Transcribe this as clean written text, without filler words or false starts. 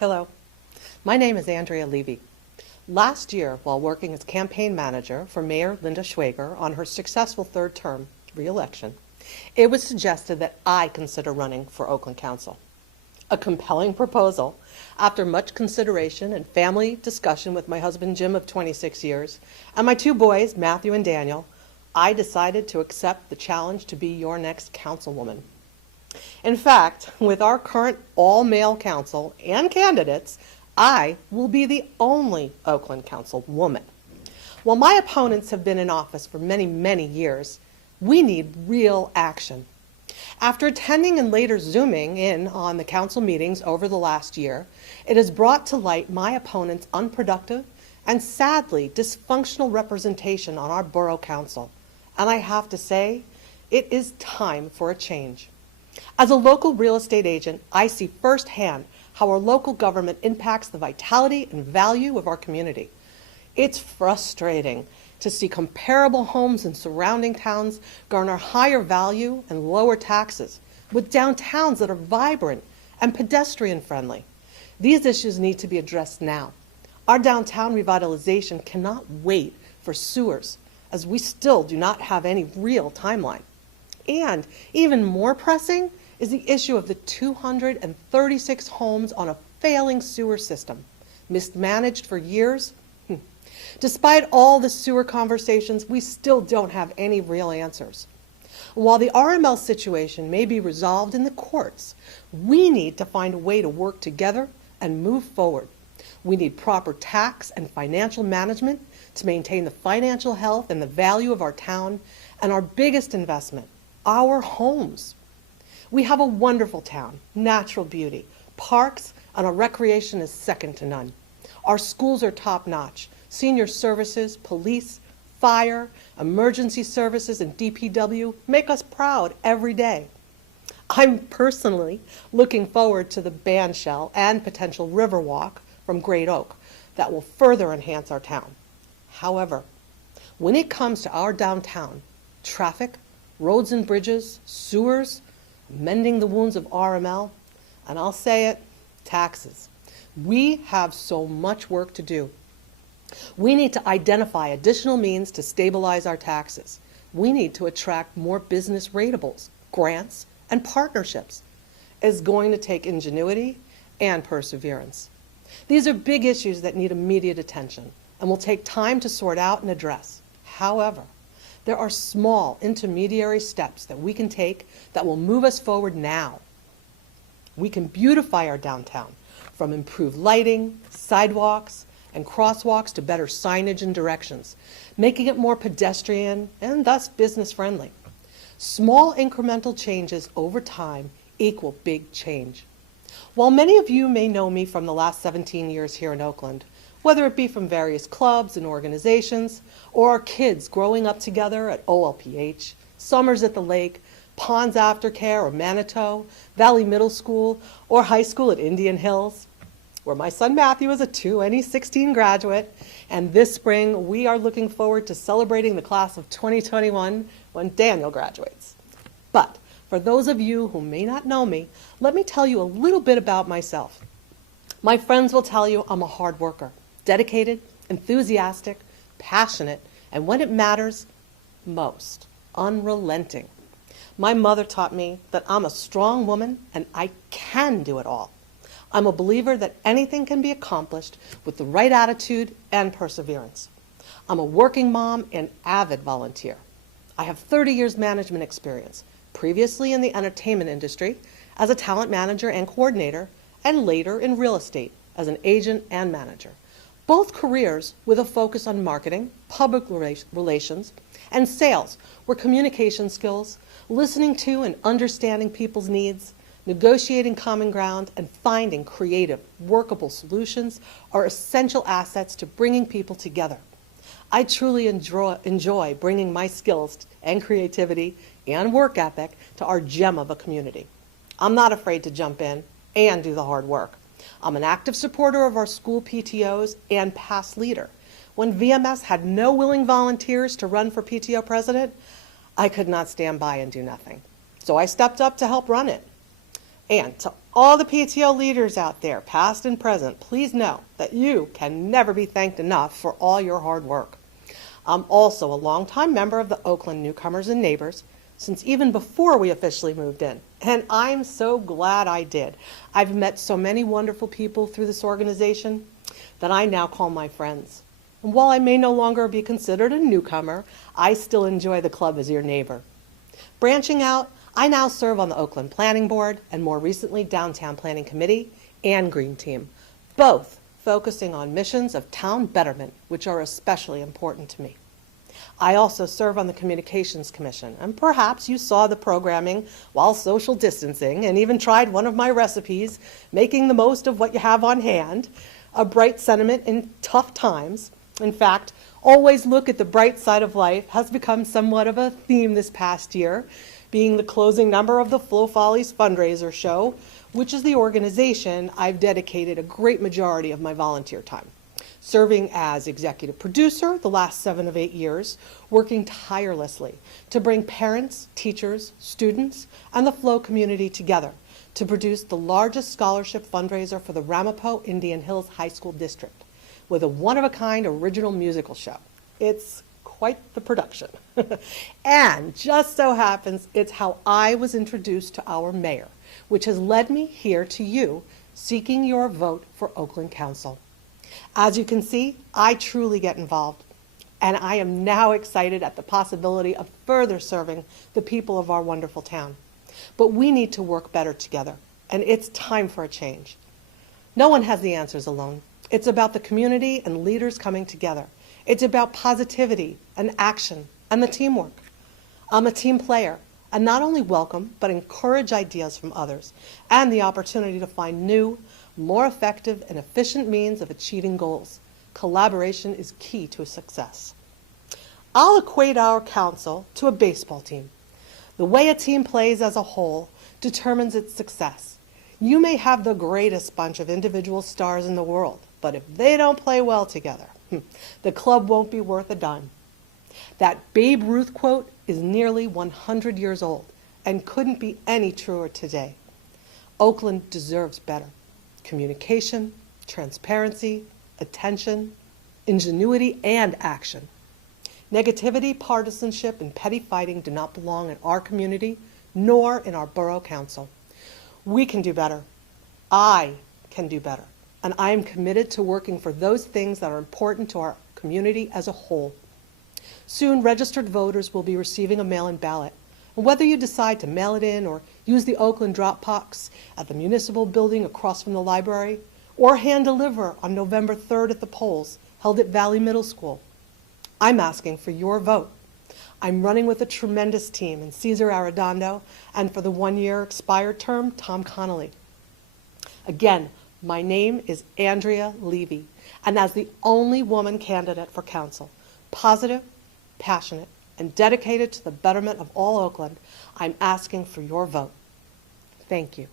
Hello, my name is Andrea Levy. Last year, while working as campaign manager for Mayor Linda Schwager on her successful third term re-election, it was suggested that I consider running for Oakland Council. A compelling proposal. After much consideration and family discussion with my husband Jim of 26 years and my two boys, Matthew and Daniel, I decided to accept the challenge to be your next councilwoman. In fact, with our current all-male council and candidates, I will be the only Oakland Council woman. While my opponents have been in office for many, many years, we need real action. After attending and later Zooming in on the council meetings over the last year, it has brought to light my opponents' unproductive and sadly dysfunctional representation on our borough council. And I have to say, it is time for a change. As a local real estate agent, I see firsthand how our local government impacts the vitality and value of our community. It's frustrating to see comparable homes in surrounding towns garner higher value and lower taxes, with downtowns that are vibrant and pedestrian friendly. These issues need to be addressed now. Our downtown revitalization cannot wait for sewers, as we still do not have any real timeline. And even more pressing is the issue of the 236 homes on a failing sewer system, mismanaged for years. Despite all the sewer conversations, we still don't have any real answers. While the RML situation may be resolved in the courts, we need to find a way to work together and move forward. We need proper tax and financial management to maintain the financial health and the value of our town and our biggest investment, our homes. We have a wonderful town, natural beauty, parks, and our recreation is second to none. Our schools are top-notch. Senior services, police, fire, emergency services, and DPW make us proud every day. I'm personally looking forward to the band shell and potential river walk from Great Oak that will further enhance our town. However, when it comes to our downtown, traffic, roads and bridges, sewers, mending the wounds of RML, and I'll say it, taxes. We have so much work to do. We need to identify additional means to stabilize our taxes. We need to attract more business ratables, grants, and partnerships. It's going to take ingenuity and perseverance. These are big issues that need immediate attention and will take time to sort out and address. However, there are small intermediary steps that we can take that will move us forward now. We can beautify our downtown, from improved lighting, sidewalks, and crosswalks to better signage and directions, making it more pedestrian and thus business friendly. Small incremental changes over time equal big change. While many of you may know me from the last 17 years here in Oakland, whether it be from various clubs and organizations, or our kids growing up together at OLPH, summers at the lake, Ponds Aftercare or Manitou, Valley Middle School, or high school at Indian Hills, where my son Matthew is a 2016 graduate, and this spring we are looking forward to celebrating the class of 2021 when Daniel graduates. But for those of you who may not know me, let me tell you a little bit about myself. My friends will tell you I'm a hard worker, dedicated, enthusiastic, passionate, and when it matters most, unrelenting. My mother taught me that I'm a strong woman and I can do it all. I'm a believer that anything can be accomplished with the right attitude and perseverance. I'm a working mom and avid volunteer. I have 30 years management experience, previously in the entertainment industry as a talent manager and coordinator, and later in real estate as an agent and manager. Both careers with a focus on marketing, public relations, and sales, where communication skills, listening to and understanding people's needs, negotiating common ground, and finding creative, workable solutions are essential assets to bringing people together. I truly enjoy bringing my skills and creativity and work ethic to our gem of a community. I'm not afraid to jump in and do the hard work. I'm an active supporter of our school PTOs and past leader. When VMS had no willing volunteers to run for PTO president, I could not stand by and do nothing. So I stepped up to help run it. And to all the PTO leaders out there, past and present, please know that you can never be thanked enough for all your hard work. I'm also a longtime member of the Oakland Newcomers and Neighbors since even before we officially moved in, and I'm so glad I did. I've met so many wonderful people through this organization that I now call my friends. And while I may no longer be considered a newcomer, I still enjoy the club as your neighbor. Branching out, I now serve on the Oakland Planning Board and more recently Downtown Planning Committee and Green Team, both focusing on missions of town betterment, which are especially important to me. I also serve on the Communications Commission, and perhaps you saw the programming while social distancing and even tried one of my recipes, making the most of what you have on hand, a bright sentiment in tough times. In fact, always look at the bright side of life has become somewhat of a theme this past year, being the closing number of the Flow Follies fundraiser show, which is the organization I've dedicated a great majority of my volunteer time. Serving as executive producer the last 7 of 8 years, working tirelessly to bring parents, teachers, students, and the Flow community together to produce the largest scholarship fundraiser for the Ramapo Indian Hills High School District with a one-of-a-kind original musical show. It's quite the production. And just so happens it's how I was introduced to our mayor, which has led me here to you, seeking your vote for Oakland Council. As you can see, I truly get involved, and I am now excited at the possibility of further serving the people of our wonderful town. But we need to work better together, and it's time for a change. No one has the answers alone. It's about the community and leaders coming together. It's about positivity and action and the teamwork. I'm a team player, and not only welcome, but encourage ideas from others and the opportunity to find new, more effective and efficient means of achieving goals. Collaboration is key to success. I'll equate our council to a baseball team. The way a team plays as a whole determines its success. You may have the greatest bunch of individual stars in the world, but if they don't play well together, the club won't be worth a dime. That Babe Ruth quote is nearly 100 years old and couldn't be any truer today. Oakland deserves better. Communication, transparency, attention, ingenuity, and action. Negativity, partisanship, and petty fighting do not belong in our community, nor in our borough council. We can do better. I can do better. And I am committed to working for those things that are important to our community as a whole. Soon, registered voters will be receiving a mail-in ballot. And whether you decide to mail it in or use the Oakland drop box at the municipal building across from the library, or hand deliver on November 3rd at the polls held at Valley Middle School, I'm asking for your vote. I'm running with a tremendous team in Cesar Arredondo and for the one-year expired term, Tom Connolly. Again, my name is Andrea Levy, and as the only woman candidate for council, positive, passionate, and dedicated to the betterment of all Oakland, I'm asking for your vote. Thank you.